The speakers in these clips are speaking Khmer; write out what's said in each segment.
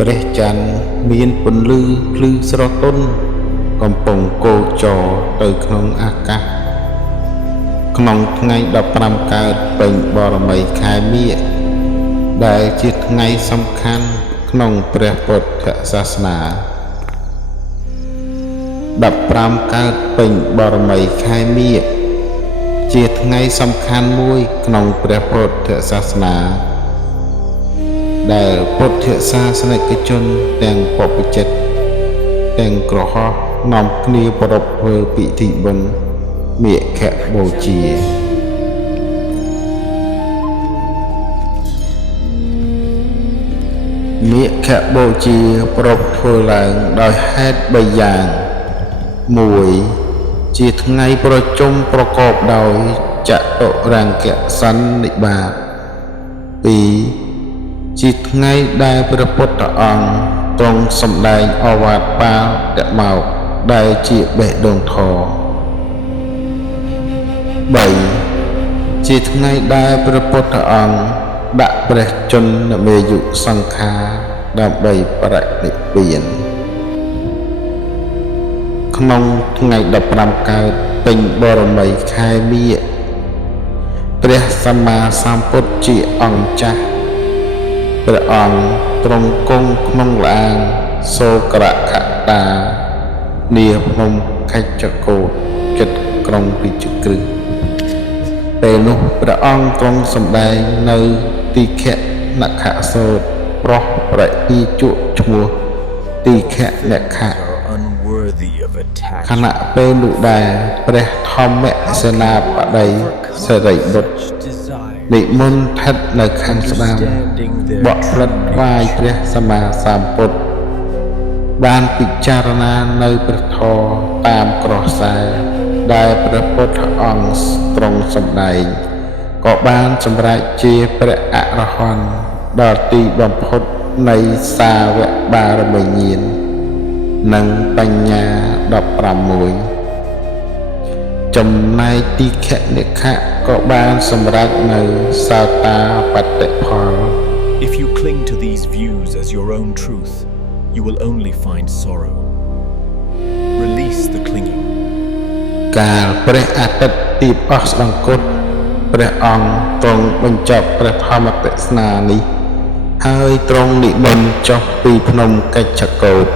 ព្រះច័ន្ទមានពន្លឺភ្លឺស្រទន់កំពុងគោចរទៅក្នុងអាកាសក្នុងថ្ងៃ15កើតពេញបរមីខែមាឃដែលជាថ្ងៃសំខាន់ក្នុងព្រះពុទ្ធសាសនា15កើតពេញបរមីខែមាឃជាថ្ងៃសំខាន់មួយក្នុងព្រះពុទ្ធសាសនាដែលពុទ្ធសាសនិកជនទាំងបព្វជិតទាំងក្រហមនាំគ្នាប្រារព្ធធ្វើពិធីបុណ្យមាឃបូជាមាឃបូជាប្រារព្ធធ្វើឡើងដោយហេតុ3យ៉ាង1ជាថ្ងៃប្រជុំប្រកបដោយចតុរង្គសន្និបាត2ជាថ្ងៃដែលព្រះពុទ្ធអង្គទ្រង់សម្ដែងឱវាទបាតមោក្ខដែលជាបេះដូងធម៌3ជាថ្ងៃដែលព្រះពុទ្ធអង្គដាក់ព្រះជន្មាយុសង្ខារដើម្បីបរិនិព្វានក្នុងថ្ងៃ15កើតពេញបរមីខែមាឃព្រះសម្មាសម្ពុទ្ធជាអង្គចាស់ព្រះអង្គទ្រង់គង់ក្នុងឡានសូករខតានាភ្នំខេច្ចកូតជិតក្រុងរាជក្រឹសពេលនោះព្រះអង្គទ្រង់សម្ដែងនៅទីខនខសូត្រប្រុសព្រះពីជក់ឈ្មោះទីខនខខណៈពេលនោះដែរព្រះធម្មសេនាបតីសិរីបុត្រនិមន្តស្ថិតនៅខាងស្ដាំបកផ្លិតថ្វាយព្រះសម្មាសម្ពុទ្ធបានពិចារណានៅព្រះធម៌តាមក្រសែដែលព្រះពុទ្ធអង្គទ្រង់សម្ដែងក៏បានសម្រេចជាព្រះអរហន្តដល់ទីបំផុតនៃសាវកបារមីញាណនិងបញ្ញា16ចំណែកទីខនិខៈក៏បានសម្រេចនៅសោតាបត្តផល If you cling to these views as your own truth, you will only find sorrow. Release the clinging. កាលព្រះអាទិត្យទីបអស់ស្ដង្គតព្រះអង្គទ្រង់បញ្ចប់ព្រះធម្មទេសនានេះហើយទ្រង់និមន្តចុះពីភ្នំកិច្ចកោฏ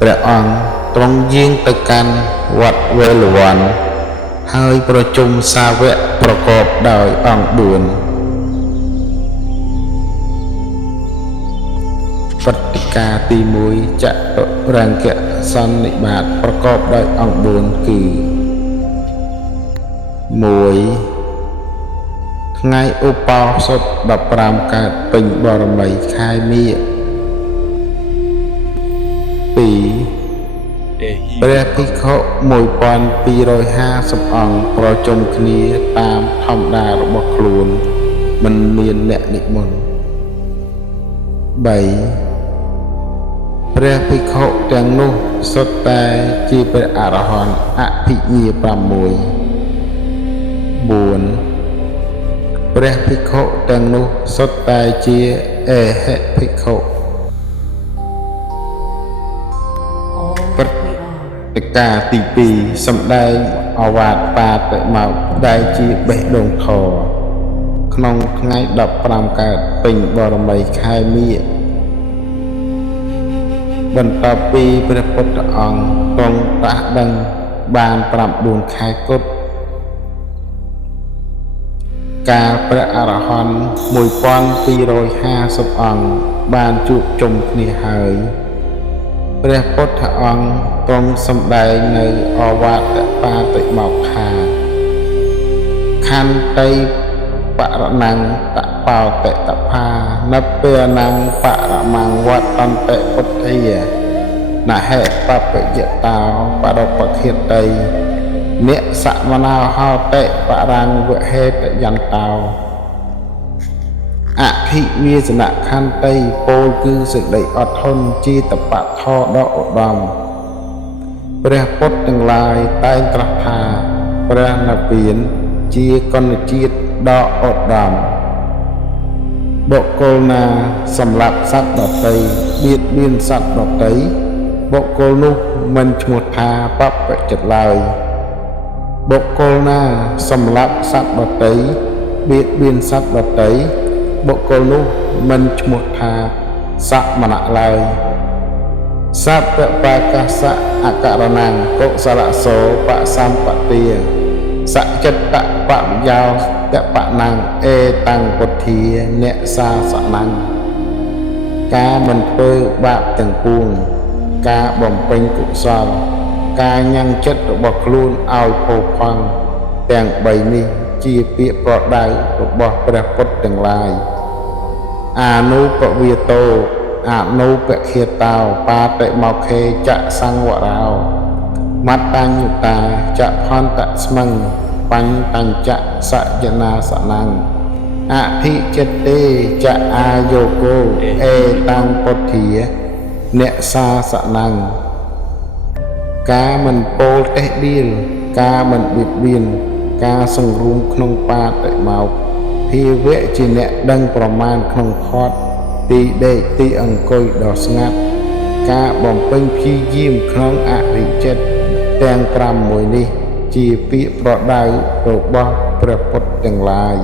ព្រះអង្គទ្រង់យាងទៅកាន់វត្តវេលវ័នហើយប្រជុំសាវកប្រកបដោយអង្គ4បតិកាទី1ចតុរង្គសន្និបាតប្រកបដោយអង្គ4គឺ1ថ្ងៃឧបោសថ15កើតពេញបរមីខែមាឃ2ព្រះភិក្ខុ1250អង្គប្រជុំគ្នាតាមធម្មតារបស់ខ្លួនមិនមានអ្នកនិមន្ត3ព្រះភិក្ខុទាំងនោះសុទ្ធតែជាព្រះអរហន្តអភិញ្ញា6 4ព្រះភិក្ខុទាំងនោះសុទ្ធតែជាអេហិភិក្ខុបតិកាទី2សម្ដែងឱវាទបាតមោក្ខដែលជាបេះដូងធម៌ក្នុងថ្ងៃ15កើតពេញបរមីខែមាឃបន្ទាប់ពីព្រះពុទ្ធអង្គទ្រង់ត្រាស់ដឹងបាន9ខែគត់កាលព្រះអរហន្ត1250អង្គបានជួបជុំគ្នាហើយព្រះពុទ្ធអង្គទ្រង់សម្ដែងនៅឱវាទបាតិមោក្ខាខន្តីបរណង្តបោតិតផានិព្វានង្បរមង្វត្តន្តពុទ្ធានហេបពយតោបរពខេតីនិសមនោហោតិបរង្វហេតយន្តោអភិវាសនខន្តីពោលគឺសេចក្តីអត់ធន់ជាតបៈធរដ៏ឧត្តមព្រះពុទ្ធទាំងឡាយតែងត្រាស់ថាព្រះនិព្វានជាគុណជាតិដ៏ឧត្តម បុគ្គលណាសម្លាប់សត្វដទៃបៀតបៀនសត្វដទៃបុគ្គលនោះមិនឈ្មោះថាបព្វជិតឡើយបុគ្គលណាសម្លាប់សត្វដទៃបៀតបៀនសត្វដទៃបុគ្គលនោះមិនឈ្មោះថាសមណៈឡើយសព្វបាកាសៈអករណង្កុសលសោបសម្បទាសចិត្តបមយោតបណੰអេតាំងពុទ្ធាអ្នកសាសនੰការមិនធ្វើបាបទាំងពួងការបំពេញកុសលការញ៉ាំងចិត្តរបស់ខ្លួនឲ្យផូរផង់ទាំង3នេះជាពាក្យប្រដៅរបស់ព្រះពុទ្ធទាំងឡាយអានុពវាតោអនុពខេតោបាតិមកខេចសង្វរោមត្តញ្ញុតាចផន្តស្មឹងបញ្ញបញ្ចសយនាសនੰអភិចិត្តទេចអាយោគោអេតាំងពុទ្ធាអ្នកសាសនੰការមិនពោលតេះដៀលការមិនបៀតបៀនការសង្រួមក្នុងបាតិមកភាវៈជាអ្នកដឹងប្រមាណក្នុងផតទីដេកទីអង្គុយដ៏ស្ងាត់ការបំពេញព្យាយាមក្នុងអរិចិត្តទាំង5មួយនេះជាពាក្យប្រដៅរបស់ព្រះពុទ្ធទាំងឡាយ